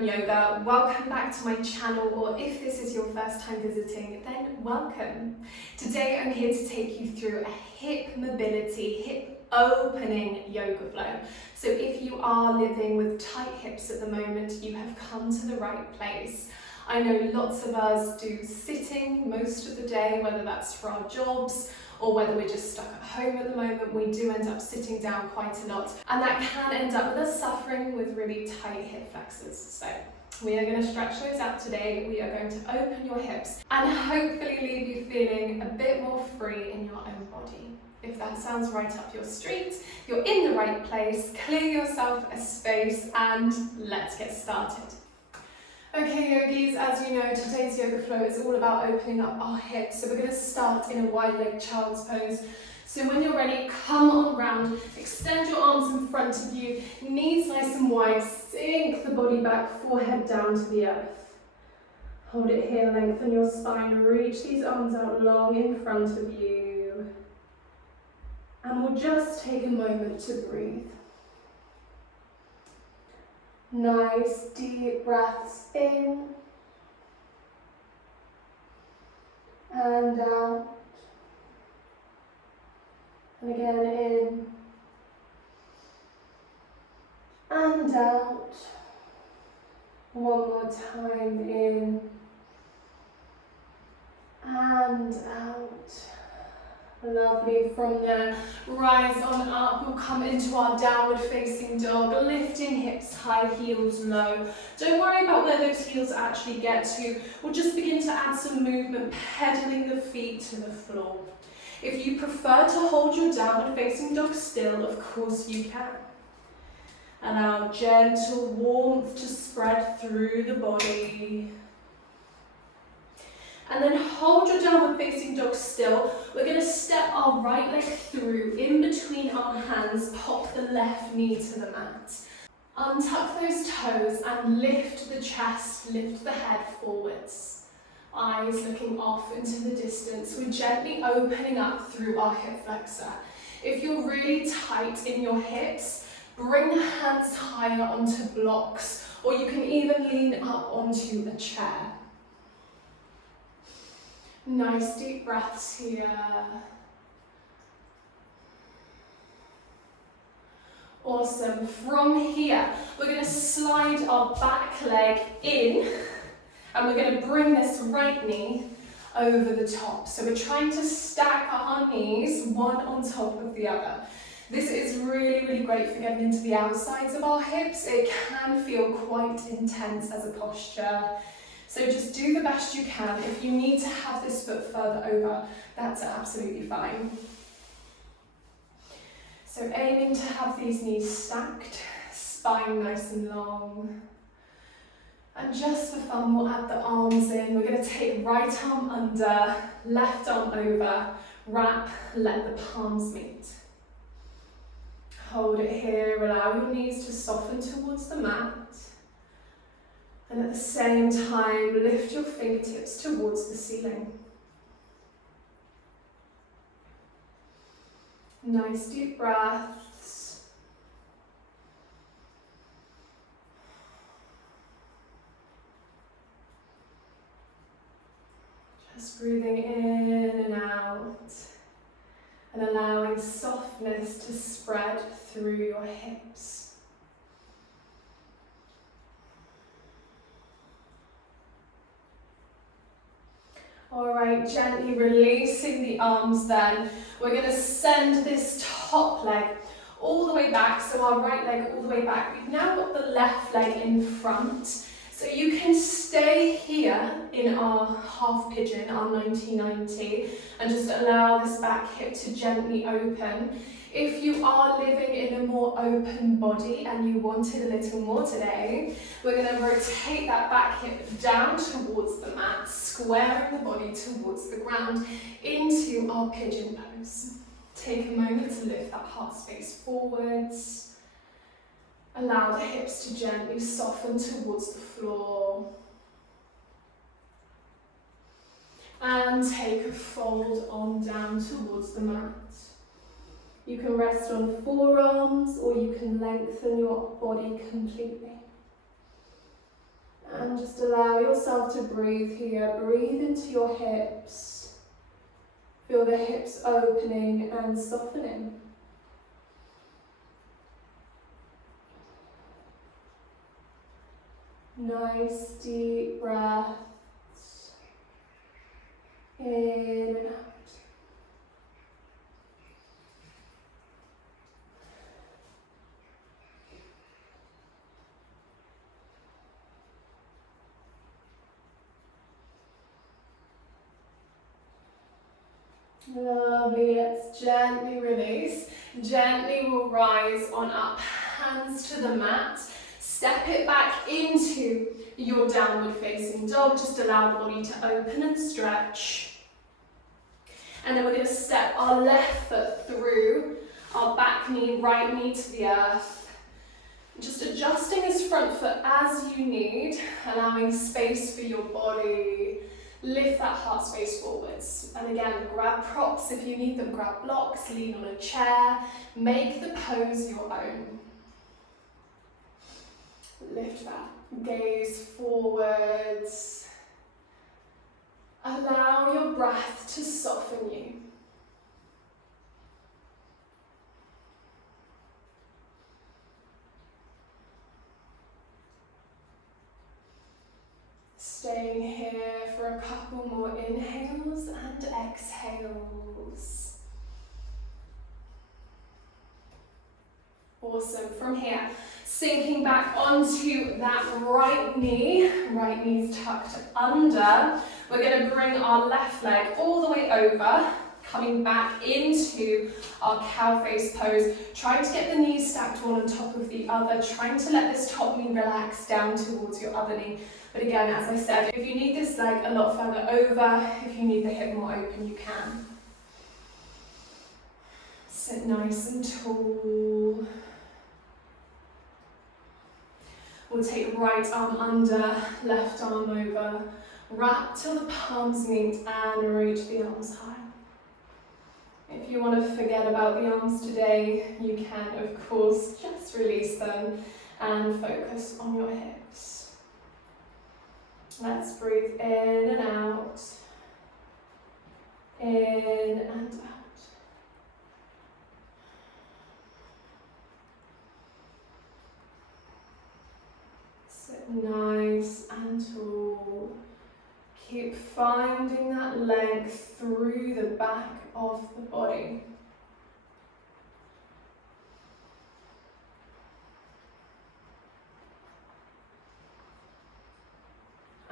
in yoga, welcome back to my channel, or if this is your first time visiting, then welcome. Today I'm here to take you through a hip mobility, hip opening yoga flow. So if you are living with tight hips at the moment, you have come to the right place. I know lots of us do sitting most of the day, whether that's for our jobs or whether we're just stuck at home at the moment. We do end up sitting down quite a lot, and that can end up with us suffering with really tight hip flexors. So we are going to stretch those out today. We are going to open your hips and hopefully leave you feeling a bit more free in your own body. If that sounds right up your street, you're in the right place. Clear yourself a space and let's get started. Okay yogis, as you know, today's yoga flow is all about opening up our hips. So we're going to start in a wide leg child's pose. So when you're ready, come on round, extend your arms in front of you, knees nice and wide, sink the body back, forehead down to the earth. Hold it here, lengthen your spine, reach these arms out long in front of you. And we'll just take a moment to breathe. Nice deep breaths in and out, and again in and out. One more time, in and out. Lovely. From there, rise on up. We'll come into our downward facing dog, lifting hips high, heels low. Don't worry about where those heels actually get to. We'll just begin to add some movement, pedaling the feet to the floor. If you prefer to hold your downward facing dog still, of course you can. Allow gentle warmth to spread through the body. And then hold your downward facing dog still. We're going to step our right leg through, in between our hands, pop the left knee to the mat. Untuck those toes and lift the chest, lift the head forwards. Eyes looking off into the distance. We're gently opening up through our hip flexor. If you're really tight in your hips, bring the hands higher onto blocks, or you can even lean up onto a chair. Nice deep breaths here. Awesome. From here, we're going to slide our back leg in, and we're going to bring this right knee over the top. So we're trying to stack our knees one on top of the other. This is really, really great for getting into the outsides of our hips. It can feel quite intense as a posture. So just do the best you can. If you need to have this foot further over, that's absolutely fine. So aiming to have these knees stacked, spine nice and long. And just for fun, we'll add the arms in. We're going to take right arm under, left arm over, wrap, let the palms meet. Hold it here, allow your knees to soften towards the mat. And at the same time, lift your fingertips towards the ceiling. Nice deep breaths. Just breathing in and out, and allowing softness to spread through your hips. Alright, gently releasing the arms then. We're going to send this top leg all the way back, so our right leg all the way back. We've now got the left leg in front. So you can stay here in our half pigeon, our 90-90, and just allow this back hip to gently open. If you are living in a more open body and you wanted a little more today, we're going to rotate that back hip down towards the mat, squaring the body towards the ground into our pigeon pose. Take a moment to lift that heart space forwards. Allow the hips to gently soften towards the floor. And take a fold on down towards the mat. You can rest on forearms or you can lengthen your body completely. And just allow yourself to breathe here. Breathe into your hips. Feel the hips opening and softening. Nice deep breaths. In and out. Lovely, let's gently release. Gently we'll rise on up, hands to the mat. Step it back into your downward facing dog. Just allow the body to open and stretch. And then we're going to step our left foot through our back knee, right knee to the earth. Just adjusting his front foot as you need, allowing space for your body. Lift that heart space forwards. And again, grab props if you need them, grab blocks, lean on a chair, make the pose your own. Lift that gaze forwards. Allow your breath to soften you. Staying here for a couple more inhales and exhales. Awesome. From here, sinking back onto that right knee's tucked under. We're going to bring our left leg all the way over, coming back into our cow face pose. Trying to get the knees stacked one on top of the other, trying to let this top knee relax down towards your other knee. But again, as I said, if you need this leg a lot further over, if you need the hip more open, you can. Sit nice and tall. We'll take right arm under, left arm over, wrap till the palms meet and reach the arms high. If you want to forget about the arms today, you can, of course, just release them and focus on your hips. Let's breathe in and out, in and out. Sit nice and tall. Keep finding that length through the back of the body.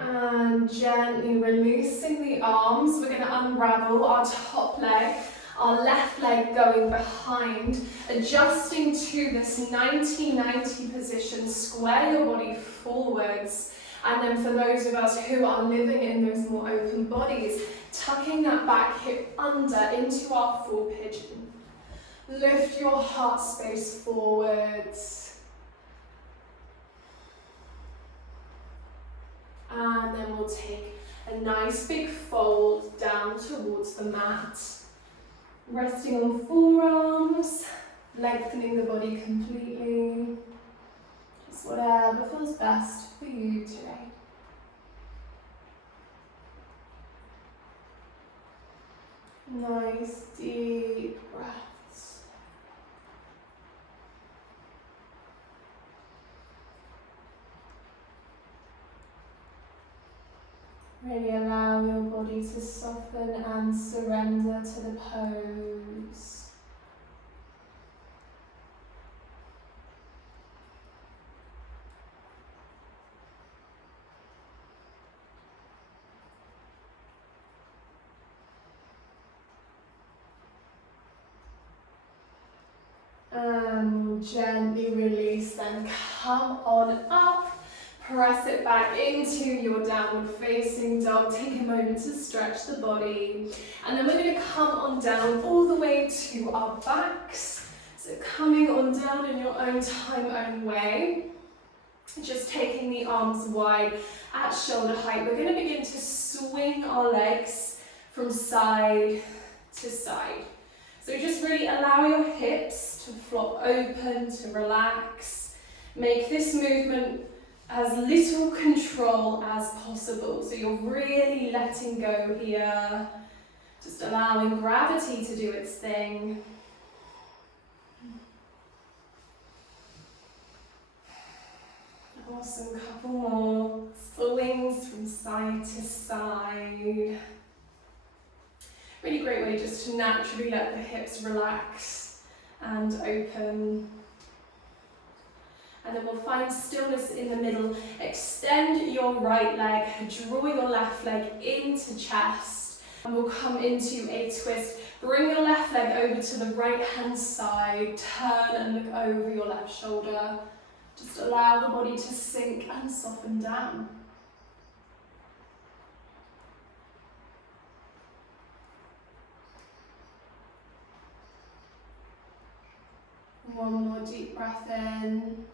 And gently releasing the arms, we're going to unravel our top leg, our left leg going behind, adjusting to this 90-90 position, square your body forwards. And then for those of us who are living in those more open bodies, tucking that back hip under into our full pigeon. Lift your heart space forwards. And then we'll take a nice big fold down towards the mat. Resting on forearms, lengthening the body completely. Just whatever feels best for you today. Nice deep breaths. Really allow your body to soften and surrender to the pose. And we'll gently release, then come on up. Press it back into your downward facing dog. Take a moment to stretch the body. And then we're going to come on down all the way to our backs. So coming on down in your own time, own way. Just taking the arms wide at shoulder height. We're going to begin to swing our legs from side to side. So just really allow your hips to flop open, to relax. Make this movement as little control as possible. So you're really letting go here, just allowing gravity to do its thing. Awesome, couple more swings from side to side. Really great way just to naturally let the hips relax and open. And then we'll find stillness in the middle. Extend your right leg, draw your left leg into chest. And we'll come into a twist. Bring your left leg over to the right hand side. Turn and look over your left shoulder. Just allow the body to sink and soften down. One more deep breath in.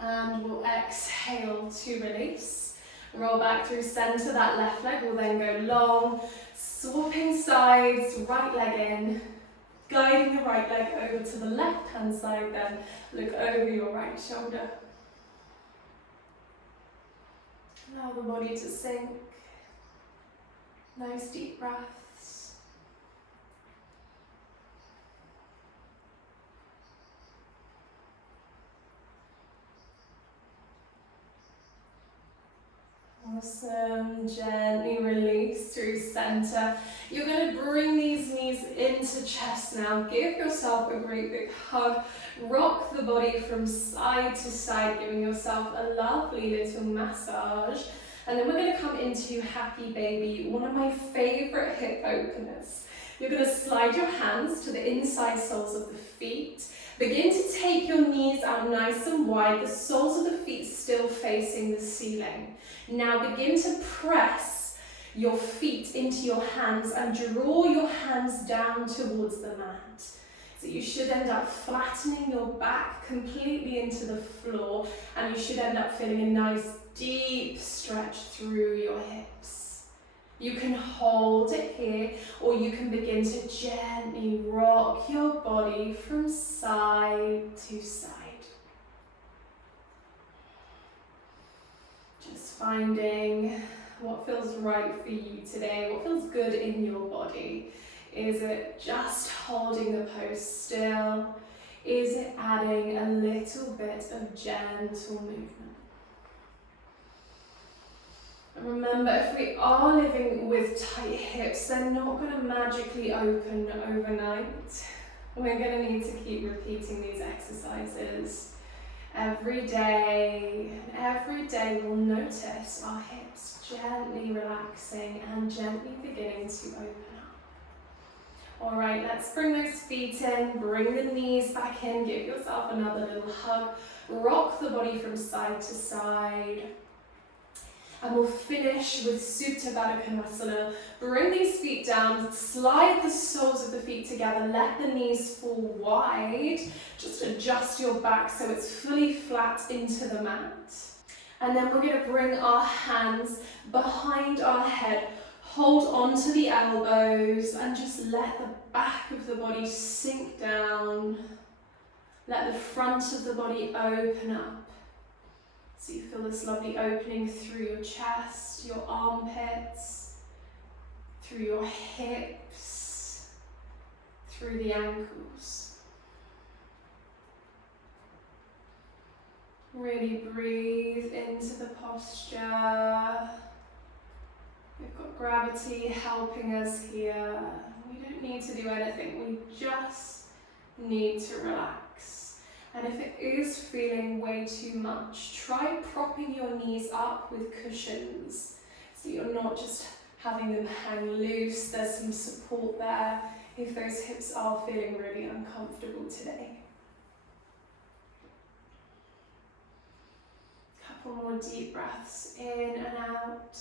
And we'll exhale to release. Roll back through center. That left leg will then go long. Swapping sides, right leg in. Guiding the right leg over to the left hand side then. Look over your right shoulder. Allow the body to sink. Nice deep breaths. Awesome. Gently release through center. You're going to bring these knees into chest now. Give yourself a great big hug. Rock the body from side to side, giving yourself a lovely little massage. And then we're going to come into Happy Baby, one of my favorite hip openers. You're going to slide your hands to the inside soles of the feet. Begin to take your knees out nice and wide, the soles of the feet still facing the ceiling. Now begin to press your feet into your hands and draw your hands down towards the mat. So you should end up flattening your back completely into the floor, and you should end up feeling a nice deep stretch through your hips. You can hold it here, or you can begin to gently rock your body from side to side. Just finding what feels right for you today, what feels good in your body. Is it just holding the pose still? Is it adding a little bit of gentle movement? And remember, if we are living with tight hips, they're not going to magically open overnight. We're going to need to keep repeating these exercises every day. And every day we'll notice our hips gently relaxing and gently beginning to open up. All right, let's bring those feet in, bring the knees back in, give yourself another little hug, rock the body from side to side. And we'll finish with Supta Badakanasana. Bring these feet down, slide the soles of the feet together, let the knees fall wide. Just adjust your back so it's fully flat into the mat. And then we're going to bring our hands behind our head, hold onto the elbows and just let the back of the body sink down. Let the front of the body open up. So you feel this lovely opening through your chest, your armpits, through your hips, through the ankles. Really breathe into the posture. We've got gravity helping us here. We don't need to do anything, we just need to relax. And if it is feeling way too much, try propping your knees up with cushions so you're not just having them hang loose. There's some support there if those hips are feeling really uncomfortable today. Couple more deep breaths in and out.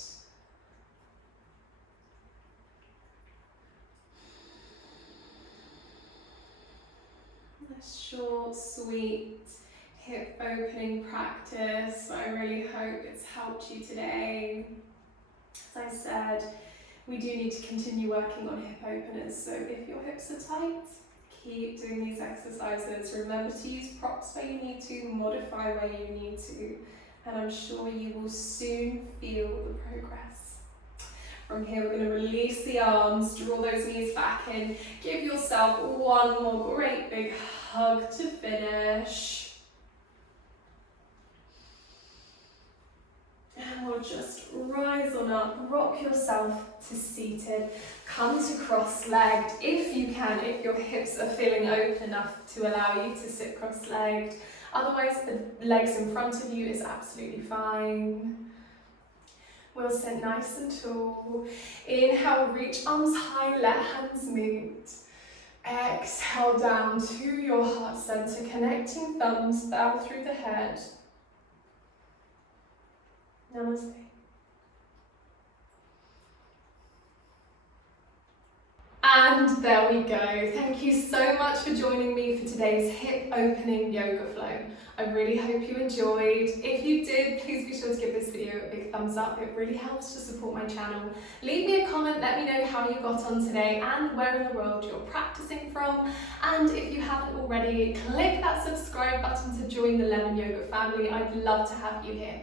A short, sweet hip opening practice. I really hope it's helped you today. As I said, we do need to continue working on hip openers, so if your hips are tight, keep doing these exercises. Remember to use props where you need to, modify where you need to, and I'm sure you will soon feel the progress. From here, we're going to release the arms, draw those knees back in, give yourself one more great big hug to finish. And we'll just rise on up, rock yourself to seated, come to cross-legged if you can, if your hips are feeling open enough to allow you to sit cross-legged. Otherwise, the legs in front of you is absolutely fine. We'll sit nice and tall. Inhale, reach arms high, let hands meet. Exhale down to your heart center, connecting thumbs, bow through the head. Namaste. And there we go. Thank you so much for joining me for today's hip opening yoga flow. I really hope you enjoyed. If you did, please be sure to give this video a big thumbs up. It really helps to support my channel. Leave me a comment, let me know how you got on today and where in the world you're practicing from. And if you haven't already, click that subscribe button to join the Lemon Yoga family. I'd love to have you here.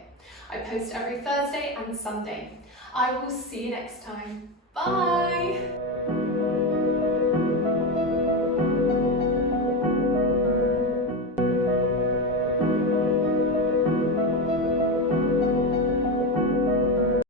I post every Thursday and Sunday. I will see you next time. Bye!